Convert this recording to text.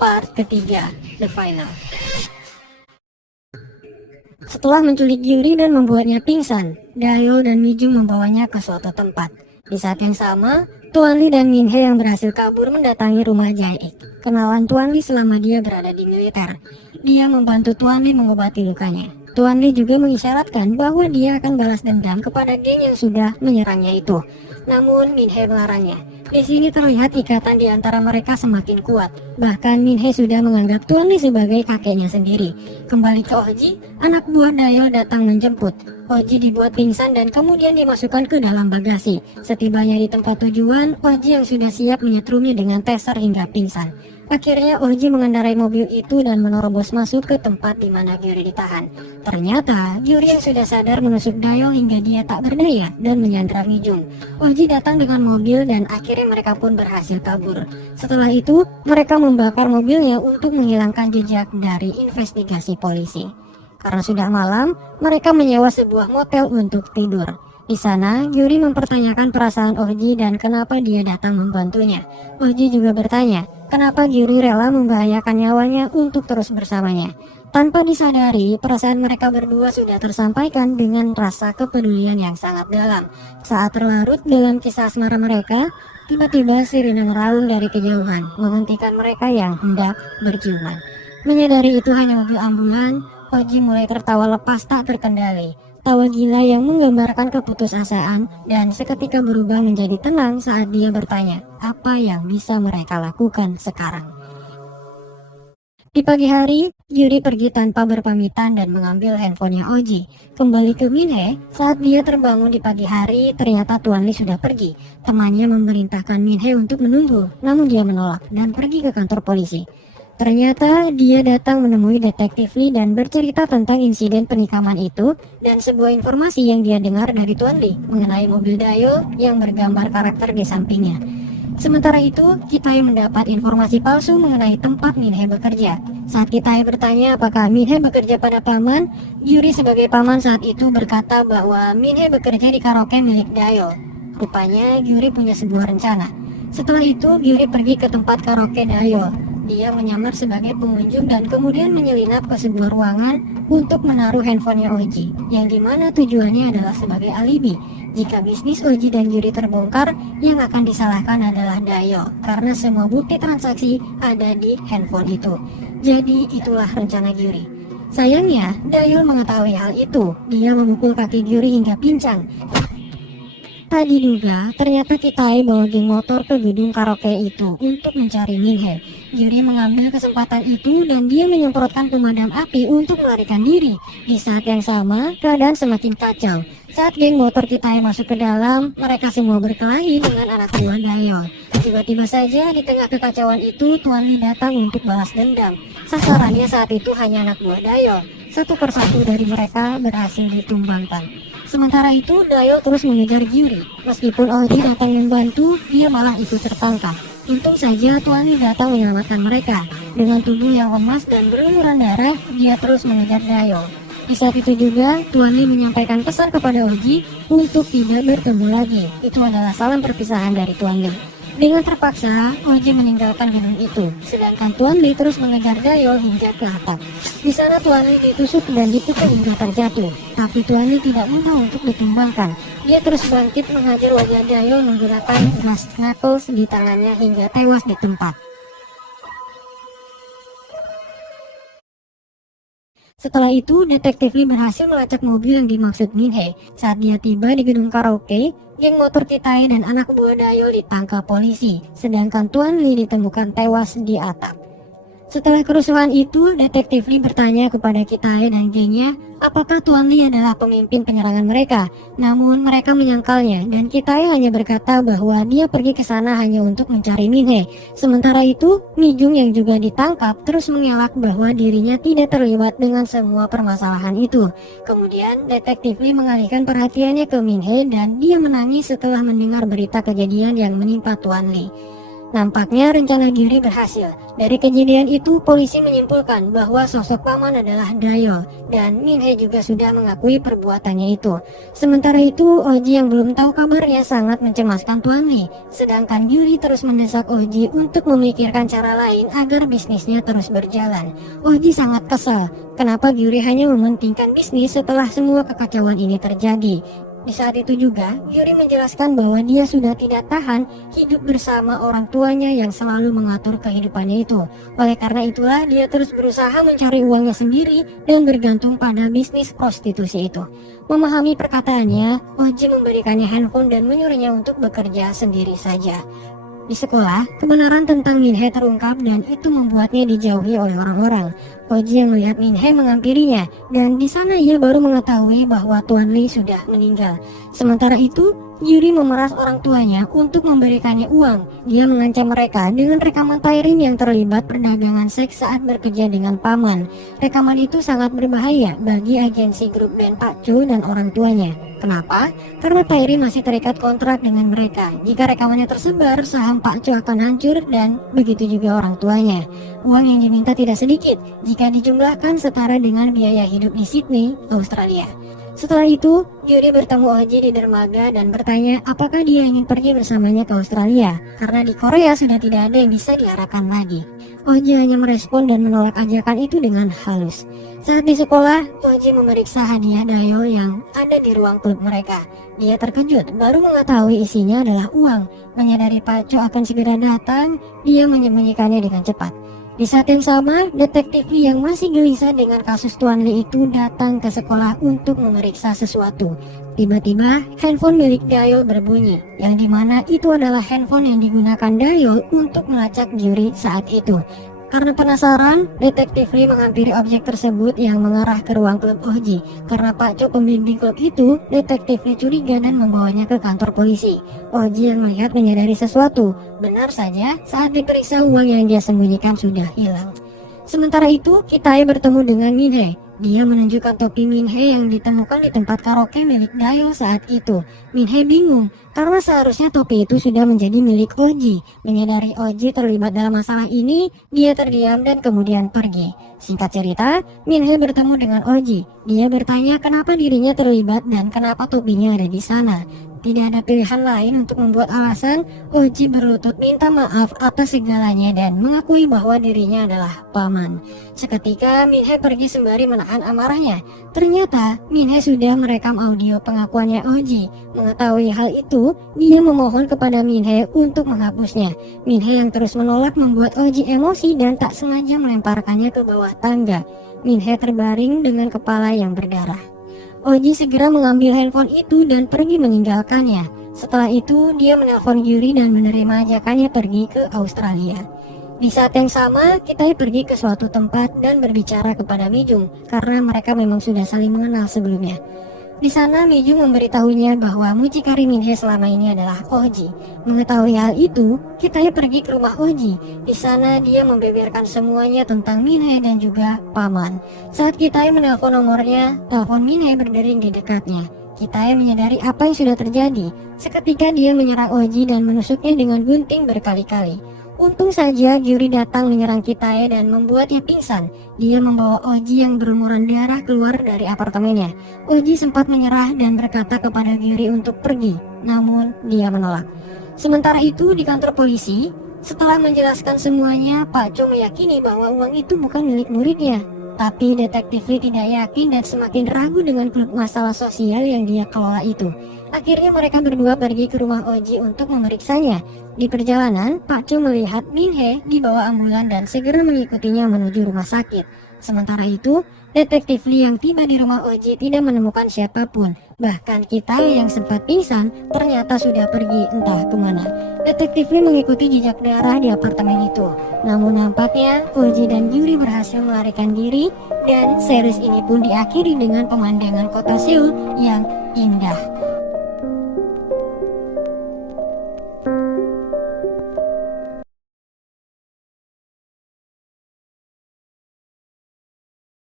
part ketiga, The Final. Setelah menculik Gyuri dan membuatnya pingsan, Daeol dan Mijung membawanya ke suatu tempat. Di saat yang sama, Tuan Lee dan Min Hee yang berhasil kabur mendatangi rumah Jae-ik, kenalan Tuan Lee selama dia berada di militer. Dia membantu Tuan Lee mengobati lukanya. Tuan Lee juga mengisyaratkan bahwa dia akan balas dendam kepada geng yang sudah menyerangnya itu. Namun Min Hee melarangnya. Di sini terlihat ikatan di antara mereka semakin kuat. Bahkan Min Hee sudah menganggap Tuan Lee sebagai kakeknya sendiri. Kembali ke Oji, anak buah Daeol datang menjemput. Oji dibuat pingsan dan kemudian dimasukkan ke dalam bagasi. Setibanya di tempat tujuan, Oji yang sudah siap menyetrumnya dengan taser hingga pingsan. Akhirnya Oji mengendarai mobil itu dan menerobos masuk ke tempat di mana Gyuri ditahan. Ternyata Gyuri yang sudah sadar menusuk Daeol hingga dia tak berdaya dan menyandra Mijung. Oji datang dengan mobil dan akhirnya mereka pun berhasil kabur. Setelah itu mereka membakar mobilnya untuk menghilangkan jejak dari investigasi polisi. Karena sudah malam, mereka menyewa sebuah motel untuk tidur. Di sana, Gyuri mempertanyakan perasaan Oji dan kenapa dia datang membantunya. Oji juga bertanya, kenapa Gyuri rela membahayakan nyawanya untuk terus bersamanya. Tanpa disadari, perasaan mereka berdua sudah tersampaikan dengan rasa kepedulian yang sangat dalam. Saat terlarut dalam kisah asmara mereka, tiba-tiba sirine meraung dari kejauhan, menghentikan mereka yang hendak berciuman. Menyadari itu hanya mobil ambulan, Oji mulai tertawa lepas tak terkendali. Tawa gila yang menggambarkan keputusasaan dan seketika berubah menjadi tenang saat dia bertanya, apa yang bisa mereka lakukan sekarang. Di pagi hari, Gyuri pergi tanpa berpamitan dan mengambil handphonenya Oji. Kembali ke Min Hee, saat dia terbangun di pagi hari, ternyata Tuan Lee sudah pergi. Temannya memerintahkan Min Hee untuk menunggu, namun dia menolak dan pergi ke kantor polisi. Ternyata dia datang menemui detektif Lee dan bercerita tentang insiden penikaman itu dan sebuah informasi yang dia dengar dari Tuan Lee mengenai mobil Daeol yang bergambar karakter di sampingnya. Sementara itu, Kitai mendapat informasi palsu mengenai tempat Min Hee bekerja. Saat Kitai bertanya apakah Min Hee bekerja pada paman, Gyuri sebagai paman saat itu berkata bahwa Min Hee bekerja di karaoke milik Daeol. Rupanya Gyuri punya sebuah rencana. Setelah itu, Gyuri pergi ke tempat karaoke Daeol. Dia menyamar sebagai pengunjung dan kemudian menyelinap ke sebuah ruangan untuk menaruh handphonenya Oji, yang dimana tujuannya adalah sebagai alibi. Jika bisnis Oji dan Gyuri terbongkar, yang akan disalahkan adalah Daeol, karena semua bukti transaksi ada di handphone itu. Jadi itulah rencana Gyuri. Sayangnya, Daeol mengetahui hal itu. Dia memukul kaki Gyuri hingga pincang. Tak diduga, ternyata Kitai bawa geng motor ke gedung karaoke itu untuk mencari Min Hee. Gyuri mengambil kesempatan itu dan dia menyemprotkan pemadam api untuk melarikan diri. Di saat yang sama, keadaan semakin kacau. Saat geng motor Kitai masuk ke dalam, mereka semua berkelahi dengan anak buah Daeol. Tiba-tiba saja di tengah kekacauan itu, Tuan Lee datang untuk balas dendam. Sasarannya saat itu hanya anak buah Daeol. Satu persatu dari mereka berhasil ditumbangkan. Sementara itu, Daeol terus mengejar Gyuri. Meskipun Oji datang membantu, dia malah ikut tertangkap. Untung saja Tuan Lee datang menyelamatkan mereka. Dengan tubuh yang lemas dan berlumuran darah, dia terus mengejar Daeol. Di saat itu juga, Tuan Lee menyampaikan pesan kepada Oji untuk tidak bertemu lagi. Itu adalah salam perpisahan dari Tuan Lee. Dengan terpaksa, Oji meninggalkan gedung itu, sedangkan Tuan Lee terus mengejar Daeol hingga ke atap. Di sana Tuan Lee ditusuk dan dipukul hingga terjatuh, tapi Tuan Lee tidak mudah untuk ditumbangkan. Dia terus bangkit menghajar wajah Daeol menggunakan glass knuckles di tangannya hingga tewas di tempat. Setelah itu, detektif Lee berhasil melacak mobil yang dimaksud Min Hee. Saat dia tiba di gedung karaoke, geng motor Kitai dan anak buah Daeol ditangkap polisi, sedangkan Tuan Lee ditemukan tewas di atap. Setelah kerusuhan itu, detektif Lee bertanya kepada Kitai dan gengnya apakah Tuan Lee adalah pemimpin penyerangan mereka. Namun mereka menyangkalnya dan Kitai hanya berkata bahwa dia pergi ke sana hanya untuk mencari Min Hee. Sementara itu, Mijung yang juga ditangkap terus mengelak bahwa dirinya tidak terlibat dengan semua permasalahan itu. Kemudian, detektif Lee mengalihkan perhatiannya ke Min Hee dan dia menangis setelah mendengar berita kejadian yang menimpa Tuan Lee. Nampaknya rencana Gyuri berhasil. Dari kejadian itu, polisi menyimpulkan bahwa sosok paman adalah Dayol dan Minhe juga sudah mengakui perbuatannya itu. Sementara itu, Oji yang belum tahu kabarnya sangat mencemaskan Tuan Lee. Sedangkan Gyuri terus mendesak Oji untuk memikirkan cara lain agar bisnisnya terus berjalan. Oji sangat kesal. Kenapa Gyuri hanya mementingkan bisnis setelah semua kekacauan ini terjadi? Di saat itu juga, Gyuri menjelaskan bahwa dia sudah tidak tahan hidup bersama orang tuanya yang selalu mengatur kehidupannya itu. Oleh karena itulah, dia terus berusaha mencari uangnya sendiri dan bergantung pada bisnis prostitusi itu. Memahami perkataannya, Oji memberikannya handphone dan menyuruhnya untuk bekerja sendiri saja. Di sekolah, kebenaran tentang Minhe terungkap dan itu membuatnya dijauhi oleh orang-orang. Oji yang melihat Minhe menghampirinya dan di sana ia baru mengetahui bahwa Tuan Lee sudah meninggal. Sementara itu, Gyuri memeras orang tuanya untuk memberikannya uang. Dia mengancam mereka dengan rekaman Tairin yang terlibat perdagangan seks saat bekerja dengan paman. Rekaman itu sangat berbahaya bagi agensi grup band Pak Cho dan orang tuanya. Kenapa? Karena Tairin masih terikat kontrak dengan mereka. Jika rekamannya tersebar, saham Pak Cho akan hancur dan begitu juga orang tuanya. Uang yang diminta tidak sedikit jika dijumlahkan setara dengan biaya hidup di Sydney, Australia. Setelah itu, Gyuri bertemu Oji di dermaga dan bertanya apakah dia ingin pergi bersamanya ke Australia, karena di Korea sudah tidak ada yang bisa diharapkan lagi. Oji hanya merespon dan menolak ajakan itu dengan halus. Saat di sekolah, Oji memeriksa hadiah Dayol yang ada di ruang klub mereka. Dia terkejut, baru mengetahui isinya adalah uang. Menyadari Pak Cho akan segera datang, dia menyembunyikannya dengan cepat. Di saat yang sama, detektif Lee yang masih gelisah dengan kasus Tuan Lee itu datang ke sekolah untuk memeriksa sesuatu. Tiba-tiba, handphone milik Dayol berbunyi, yang dimana itu adalah handphone yang digunakan Dayol untuk melacak Gyuri saat itu. Karena penasaran, detektif Lee menghampiri objek tersebut yang mengarah ke ruang klub Oji. Karena Pak Cho pembimbing klub itu, detektif Lee curiga dan membawanya ke kantor polisi. Oji yang melihat menyadari sesuatu. Benar saja, saat diperiksa uang yang dia sembunyikan sudah hilang. Sementara itu, Kitae bertemu dengan Minhe. Dia menunjukkan topi Minhe yang ditemukan di tempat karaoke milik Dayol saat itu. Minhe bingung, karena seharusnya topi itu sudah menjadi milik Oji. Menyadari Oji terlibat dalam masalah ini, dia terdiam dan kemudian pergi. Singkat cerita, Minhe bertemu dengan Oji. Dia bertanya kenapa dirinya terlibat dan kenapa topinya ada di sana. Tidak ada pilihan lain untuk membuat alasan. Oji berlutut minta maaf atas segalanya dan mengakui bahwa dirinya adalah paman. Seketika Minhe pergi sembari menahan amarahnya. Ternyata Minhe sudah merekam audio pengakuannya Oji. Mengetahui hal itu, dia memohon kepada Minhe untuk menghapusnya. Minhe yang terus menolak membuat Oji emosi dan tak sengaja melemparkannya ke bawah tangga. Minhe terbaring dengan kepala yang berdarah. Oji segera mengambil handphone itu dan pergi meninggalkannya. Setelah itu, dia menelpon Gyuri dan menerima ajakannya pergi ke Australia. Di saat yang sama, kita pergi ke suatu tempat dan berbicara kepada Mijung karena mereka memang sudah saling mengenal sebelumnya. Di sana, Mijung memberitahunya bahwa mucikari Minhe selama ini adalah Oji. Mengetahui hal itu, kita pergi ke rumah Oji. Di sana, dia membeberkan semuanya tentang Minhe dan juga paman. Saat kita menelpon nomornya, telepon Minhe berdering di dekatnya. Kita menyadari apa yang sudah terjadi. Seketika dia menyerang Oji dan menusuknya dengan gunting berkali-kali. Untung saja Gyuri datang menyerang Kitae dan membuatnya pingsan. Dia membawa Oji yang berlumuran darah keluar dari apartemennya. Oji sempat menyerah dan berkata kepada Gyuri untuk pergi, namun dia menolak. Sementara itu di kantor polisi, setelah menjelaskan semuanya, Pak Cho meyakini bahwa uang itu bukan milik muridnya. Tapi detektif Lee tidak yakin dan semakin ragu dengan klub masalah sosial yang dia kelola itu. Akhirnya mereka berdua pergi ke rumah Oji untuk memeriksanya. Di perjalanan, Pak Cho melihat Minhe dibawa ambulan dan segera mengikutinya menuju rumah sakit. Sementara itu, detektif Lee yang tiba di rumah Oji tidak menemukan siapapun. Bahkan kita yang sempat pingsan ternyata sudah pergi entah kemana. Detektif Lee mengikuti jejak darah di apartemen itu. Namun nampaknya Oji dan Gyuri berhasil melarikan diri dan series ini pun diakhiri dengan pemandangan kota Seoul yang indah.